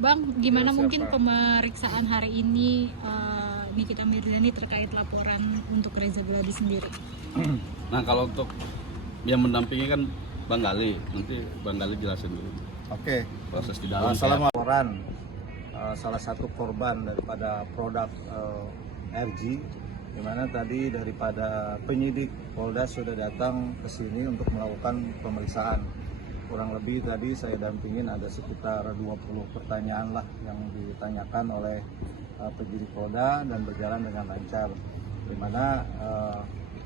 Bang, gimana Ya, mungkin pemeriksaan hari ini Nikita Mirzani terkait laporan untuk Reza Geladi sendiri? Nah, kalau untuk yang mendampingi kan Bang Gali, nanti Bang Gali jelasin dulu. Oke. Proses di dalam. Assalamualaikum. Salah satu korban daripada produk RG, di mana tadi daripada penyidik Polda sudah datang ke sini untuk melakukan pemeriksaan. Kurang lebih tadi saya dampingin ada sekitar 20 pertanyaan lah yang ditanyakan oleh penyidik Polda dan berjalan dengan lancar. Di mana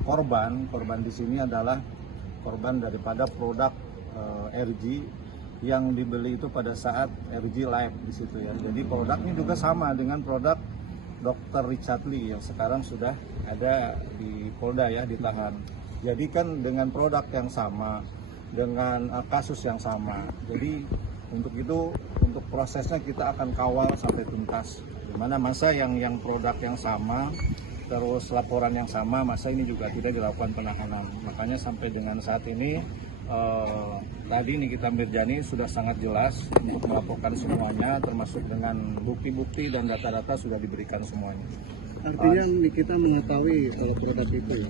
korban di sini adalah korban daripada produk RG yang dibeli itu pada saat RG live di situ ya. Jadi produknya juga sama dengan produk Dr. Richard Lee yang sekarang sudah ada di Polda ya, ditahan. Jadi kan dengan produk yang sama, dengan kasus yang sama. Jadi untuk itu, untuk prosesnya kita akan kawal sampai tuntas. Dimana masa yang produk yang sama, terus laporan yang sama, masa ini juga tidak dilakukan penahanan. Makanya sampai dengan saat ini tadi Nikita Mirzani sudah sangat jelas untuk melaporkan semuanya, termasuk dengan bukti-bukti dan data-data sudah diberikan semuanya. Artinya Nikita mengetahui kalau produk itu ya?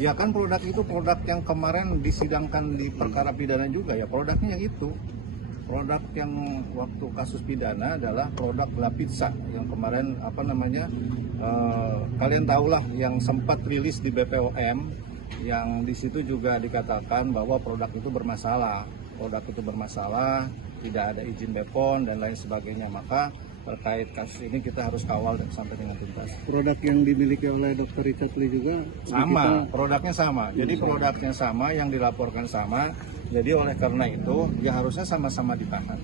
Ya kan produk itu produk yang kemarin disidangkan di perkara pidana juga ya, produknya yang itu. Produk yang waktu kasus pidana adalah produk La Pizza yang kemarin kalian tahulah yang sempat rilis di BPOM, yang di situ juga dikatakan bahwa produk itu bermasalah, tidak ada izin BPOM dan lain sebagainya. Maka terkait kasus ini kita harus kawal dan sampai dengan tuntas. Produk yang dimiliki oleh Dr. Richard Lee juga sama, produknya sama. Jadi produknya sama, yang dilaporkan sama. Jadi oleh karena itu ya harusnya sama-sama ditahan.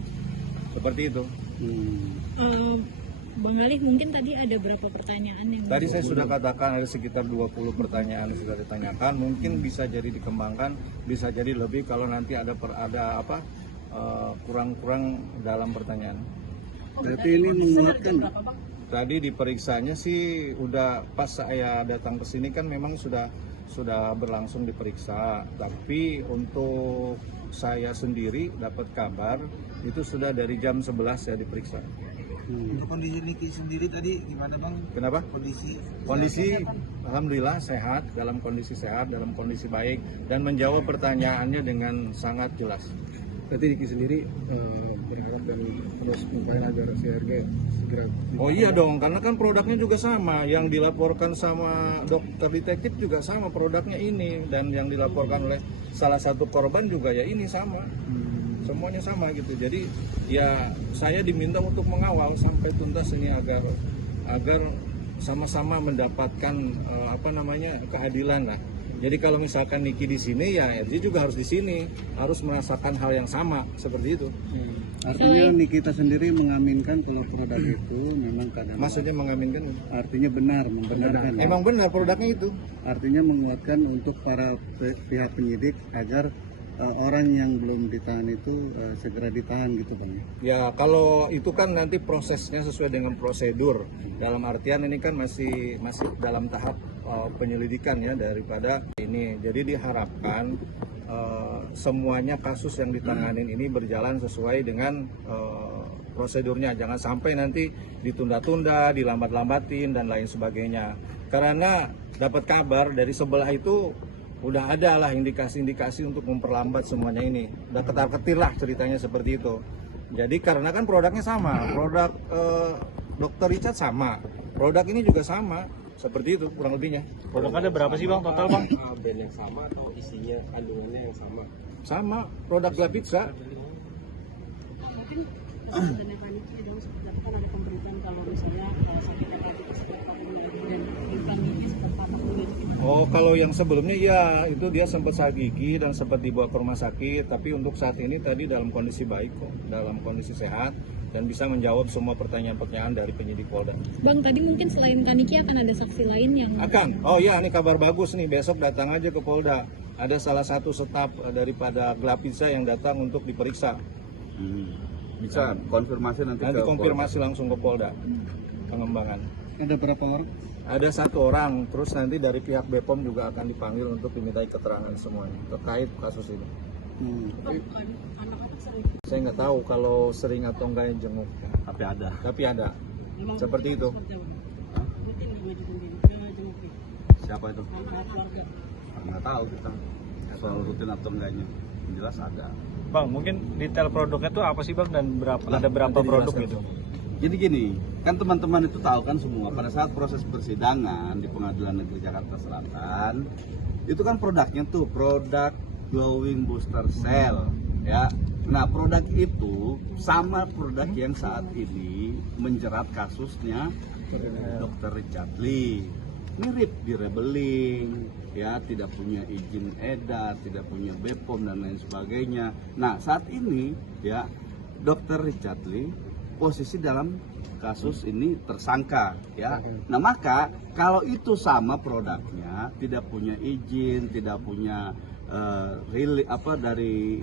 Seperti itu. Bang Galih, mungkin tadi ada berapa pertanyaan yang Tadi saya sudah katakan ada sekitar 20 pertanyaan yang sudah ditanyakan. Mungkin bisa jadi dikembangkan, bisa jadi lebih kalau nanti ada kurang-kurang dalam pertanyaan. Berarti ini menguatkan. Tadi diperiksanya sih udah pas saya datang ke sini kan memang sudah berlangsung diperiksa. Tapi untuk saya sendiri dapat kabar itu sudah dari jam 11 saya diperiksa. Untuk kondisi Niki sendiri tadi gimana Bang? Kenapa? Kondisi alhamdulillah sehat, dalam kondisi baik dan menjawab pertanyaannya dengan sangat jelas. Berarti Niki sendiri berharap dan terus mengupayakan agar CRG segera. Oh iya dong, karena kan produknya juga sama, yang dilaporkan sama dokter detektif juga sama produknya ini, dan yang dilaporkan oleh salah satu korban juga ya ini sama. Semuanya sama gitu. Jadi ya saya diminta untuk mengawal sampai tuntas ini agar sama-sama mendapatkan keadilan lah. Jadi kalau misalkan Niki di sini ya RG juga harus di sini, harus merasakan hal yang sama seperti itu. Artinya Nikita sendiri mengaminkan kalau produk itu memang kadang. Maksudnya mengaminkan? Artinya membenarkan. Emang benar produknya itu. Artinya menguatkan untuk para pihak penyidik agar orang yang belum ditahan itu segera ditahan gitu Bang. Ya kalau itu kan nanti prosesnya sesuai dengan prosedur. Dalam artian ini kan masih dalam tahap penyelidikan ya daripada ini. Jadi diharapkan semuanya kasus yang ditanganin ini berjalan sesuai dengan prosedurnya. Jangan sampai nanti ditunda-tunda, dilambat-lambatin dan lain sebagainya. Karena dapat kabar dari sebelah itu udah ada lah indikasi-indikasi untuk memperlambat semuanya ini. Udah ketar-ketir lah ceritanya seperti itu. Jadi karena kan produknya sama, produk Dr. Richard sama, produk ini juga sama, seperti itu kurang lebihnya. Produk ada berapa sih Bang total Bang? brand yang sama atau isinya kandungannya yang sama? Sama, produk La Pizza. Mungkin pesannya Pak Niki adalah seperti apa, kan ada pemberitaan kalau misalnya kalau sakit hepatitis dan implan gigi seperti apa gitu. Oh, kalau yang sebelumnya ya itu dia sempat sakit gigi dan sempat dibawa ke rumah sakit, tapi untuk saat ini tadi dalam kondisi baik kok, dalam kondisi sehat dan bisa menjawab semua pertanyaan-pertanyaan dari penyidik Polda. Bang, tadi mungkin selain Kaniki akan ada saksi lain yang Oh iya, ini kabar bagus nih, besok datang aja ke Polda. Ada salah satu staf daripada La Pizza yang datang untuk diperiksa. Bisa konfirmasi nanti konfirmasi langsung ke Polda Pengembangan. Ada berapa orang? Ada 1 orang, terus nanti dari pihak BPOM juga akan dipanggil untuk dimintai keterangan semuanya terkait kasus ini. Anak-anak sering Saya nggak tahu kalau sering atau enggak yang jenguk. Tapi ada. Tapi ada. Memang Seperti itu. seperti apa? Hah? Rutin nggak maju sendiri? Jenguk ya? Siapa itu? Tanpa keluarga. Nggak tahu kita soal rutin atau enggaknya. Yang jelas ada. Bang, mungkin detail produknya tuh apa sih bang dan ada berapa Nanti produk dijelaskan. gitu? Jadi gini, kan teman-teman itu tahu kan semua pada saat proses persidangan di Pengadilan Negeri Jakarta Selatan itu kan produknya tuh produk glowing booster cell ya. Nah produk itu sama produk yang saat ini menjerat kasusnya Dr. Richard Lee, mirip di labeling ya, tidak punya izin edar, tidak punya BPOM dan lain sebagainya. Nah saat ini ya Dr. Richard Lee posisi dalam kasus ini tersangka ya. Nah maka kalau itu sama produknya, tidak punya izin, tidak punya dari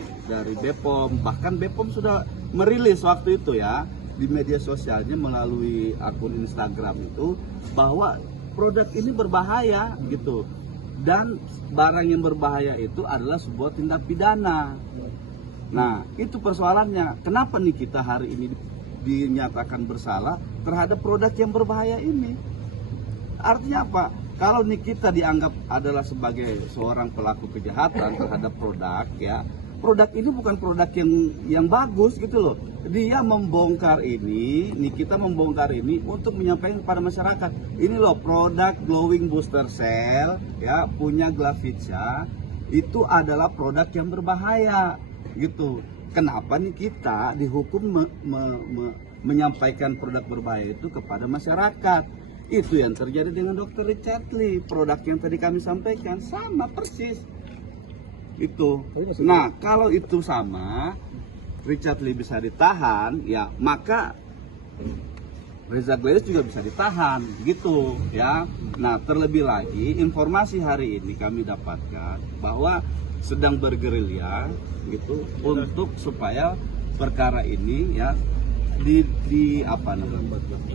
BPOM, bahkan BPOM sudah merilis waktu itu ya di media sosialnya melalui akun Instagram itu bahwa produk ini berbahaya gitu, dan barang yang berbahaya itu adalah sebuah tindak pidana. Nah itu persoalannya, kenapa nih kita hari ini dinyatakan bersalah terhadap produk yang berbahaya ini? Artinya apa? Kalau nih kita dianggap adalah sebagai seorang pelaku kejahatan terhadap produk ya, produk ini bukan produk yang bagus gitu loh. Dia membongkar ini, nih kita membongkar ini untuk menyampaikan kepada masyarakat, ini loh produk glowing booster cell ya, punya Glavica, itu adalah produk yang berbahaya gitu. Kenapa nih kita dihukum menyampaikan produk berbahaya itu kepada masyarakat? Itu yang terjadi dengan Dr. Richard Lee. Produk yang tadi kami sampaikan sama persis. Itu. Nah, kalau itu sama, Richard Lee bisa ditahan, ya maka Reza Gladys juga bisa ditahan, gitu ya. Nah, terlebih lagi informasi hari ini kami dapatkan bahwa sedang bergerilya gitu untuk supaya perkara ini ya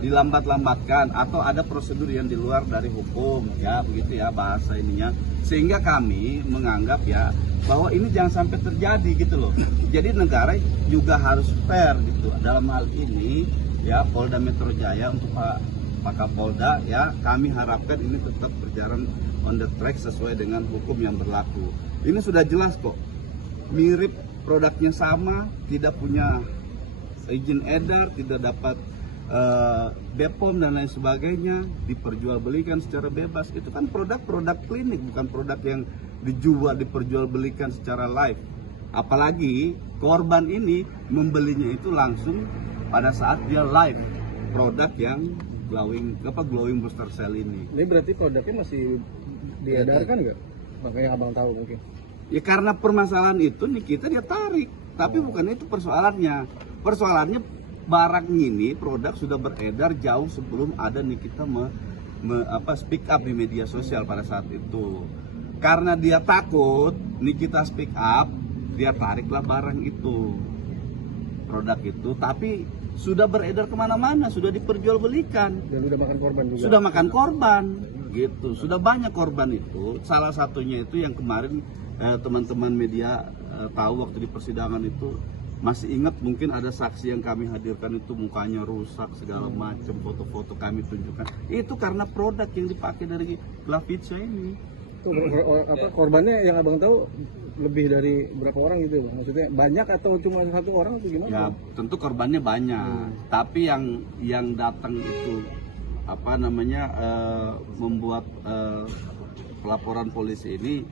dilambat-lambatkan atau ada prosedur yang di luar dari hukum ya, begitu ya bahasa ininya, sehingga kami menganggap ya bahwa ini jangan sampai terjadi gitu loh. Jadi negara juga harus fair gitu dalam hal ini ya. Polda Metro Jaya untuk Pak Kapolda ya, kami harapkan ini tetap berjalan on the track sesuai dengan hukum yang berlaku. Ini sudah jelas kok, mirip, produknya sama, tidak punya izin edar, tidak dapat BPOM dan lain sebagainya, diperjualbelikan secara bebas. Itu kan produk-produk klinik, bukan produk yang diperjualbelikan secara live. Apalagi korban ini membelinya itu langsung pada saat dia live produk yang glowing booster cell ini. Ini berarti produknya masih diedarkan nggak? Makanya abang tahu mungkin. Ya karena permasalahan itu nih kita dia tarik, tapi bukan itu persoalannya. Persoalannya barang ini produk sudah beredar jauh sebelum ada nih kita speak up di media sosial pada saat itu. Karena dia takut nih kita speak up, dia tariklah barang itu, produk itu, tapi sudah beredar kemana-mana, sudah diperjualbelikan. Dan udah makan korban juga. Sudah makan korban, gitu. Sudah banyak korban itu. Salah satunya itu yang kemarin teman-teman media tahu waktu di persidangan itu, masih ingat mungkin ada saksi yang kami hadirkan itu mukanya rusak segala macam, foto-foto kami tunjukkan. Itu karena produk yang dipakai dari Glavica ini. Tuh, korbannya yang abang tahu lebih dari berapa orang gitu bang? Maksudnya banyak atau cuma satu orang atau gimana? Ya tentu korbannya banyak, tapi yang datang itu membuat pelaporan polisi ini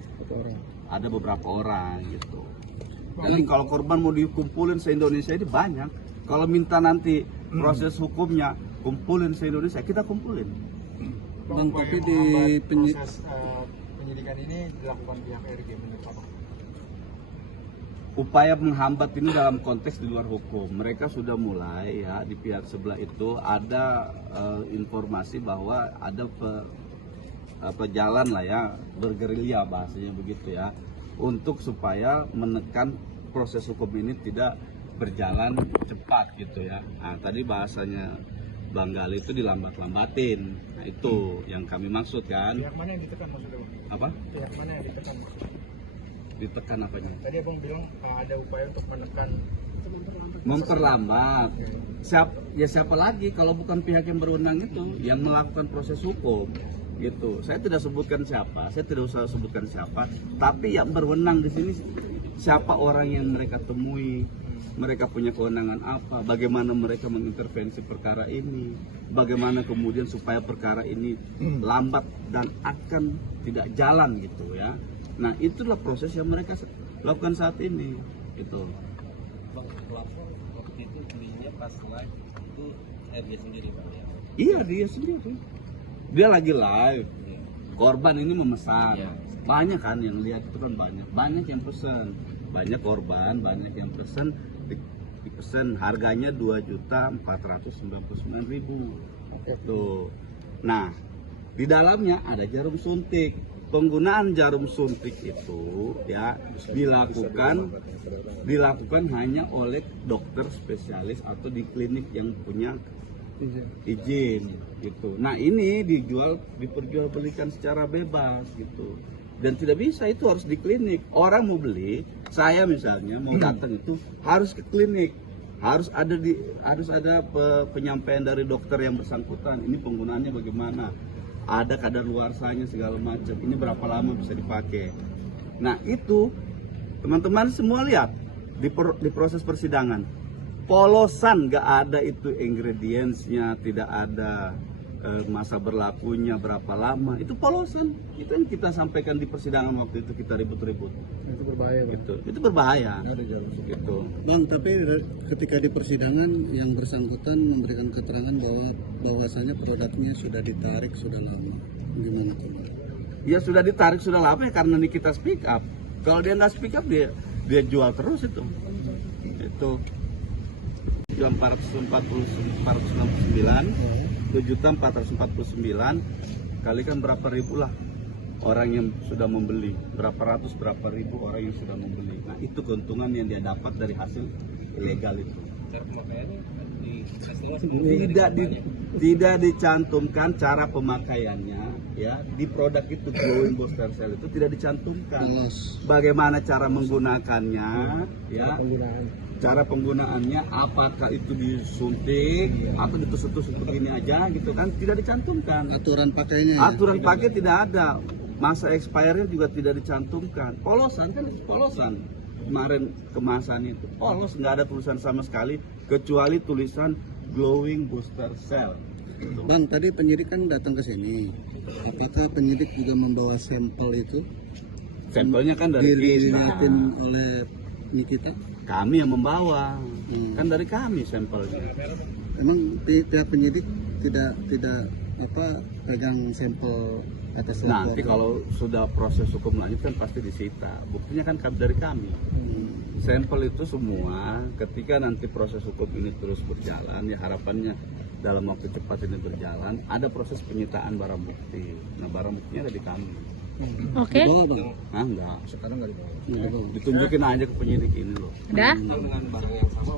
ada beberapa orang gitu. Jadi kalau korban mau dikumpulin se-Indonesia ini banyak. Kalau minta nanti proses hukumnya kumpulin se-Indonesia, kita kumpulin. Bang, tapi di proses penyidikan ini dilakukan pihak RG menurut Bapak? Upaya menghambat ini dalam konteks di luar hukum. Mereka sudah mulai ya di pihak sebelah itu ada informasi bahwa ada jalan lah ya, bergerilya bahasanya begitu ya, untuk supaya menekan proses hukum ini tidak berjalan cepat gitu ya. Nah tadi bahasanya Bang Gali itu dilambat-lambatin. Nah itu yang kami maksud kan. Pihak mana yang ditekan maksudnya Bang? Apa? Pihak mana yang ditekan? Ditekan apanya? Tadi Abang bilang ada upaya untuk menekan memperlambat. Siapa lagi kalau bukan pihak yang berwenang itu yang melakukan proses hukum gitu. Saya tidak sebutkan siapa, saya tidak usah sebutkan siapa, tapi yang berwenang di sini siapa orang yang mereka temui, mereka punya kewenangan apa, bagaimana mereka mengintervensi perkara ini, bagaimana kemudian supaya perkara ini lambat dan akan tidak jalan gitu ya. Nah, itulah proses yang mereka lakukan saat ini gitu. Bang, pelapor waktu itu belinya pas live itu RG sendiri Pak ya? Iya, dia sendiri. Dia lagi live. Korban ini memesan. Banyak kan yang lihat itu kan banyak yang pesan. Banyak korban, banyak yang pesan. Dipesan harganya 2.499.000. Tuh. Nah, di dalamnya ada jarum suntik. Penggunaan jarum suntik itu ya dilakukan hanya oleh dokter spesialis atau di klinik yang punya izin gitu. Nah, ini diperjualbelikan secara bebas gitu. Dan tidak bisa, itu harus di klinik. Orang mau beli, saya misalnya mau datang itu harus ke klinik. Harus ada penyampaian dari dokter yang bersangkutan. Ini penggunaannya bagaimana? Ada kadaluarsanya segala macam. Ini berapa lama bisa dipakai? Nah, itu teman-teman semua lihat di proses persidangan. Polosan, nggak ada itu ingredientsnya, tidak ada masa berlakunya berapa lama. Itu polosan. Itu yang kita sampaikan di persidangan waktu itu, kita ribut-ribut. Itu berbahaya, Bang. Itu berbahaya. Gitu. Bang, tapi ketika di persidangan yang bersangkutan memberikan keterangan bahwasanya produknya sudah ditarik sudah lama. Gimana tuh, Bang? Ya sudah ditarik sudah lama ya, karena Nikita speak up. Kalau dia nggak speak up, dia jual terus itu. Itu 7.449 kalikan berapa ribu lah orang yang sudah membeli, berapa ribu orang yang sudah membeli. Nah, itu keuntungan yang dia dapat dari hasil ilegal itu. Cara pemakaiannya Tidak dicantumkan cara pemakaiannya ya di produk itu. Glowing booster cell itu tidak dicantumkan bagaimana cara menggunakannya ya, cara penggunaannya, apakah itu disuntik atau ditusuk-tusuk begini aja gitu kan, tidak dicantumkan. Aturan pakainya Aturan pakai tidak ada, masa expirednya juga tidak dicantumkan. Polosan kan, polosan kemarin kemasan itu polos, nggak ada tulisan sama sekali kecuali tulisan glowing booster cell. Bang, tadi penyidik kan datang ke sini. Apakah penyidik juga membawa sampel itu? Sampelnya kan dari kita, dilihatin oleh Nikita? kami yang membawa, kan dari kami sampelnya. Emang pihak penyidik tidak pegang sampel atas lapor? Nanti kalau sudah proses hukum lanjut kan pasti disita. Buktinya kan dari kami. Sampel itu semua ketika nanti proses hukum ini terus berjalan, ya harapannya dalam waktu cepat ini berjalan, ada proses penyitaan barang bukti. Nah, barang buktinya ada di kami. Oke. Nah, enggak. Sekarang nggak dibawa. Ditunjukin aja ke penyidik ini loh. Udah? dengan barang yang sama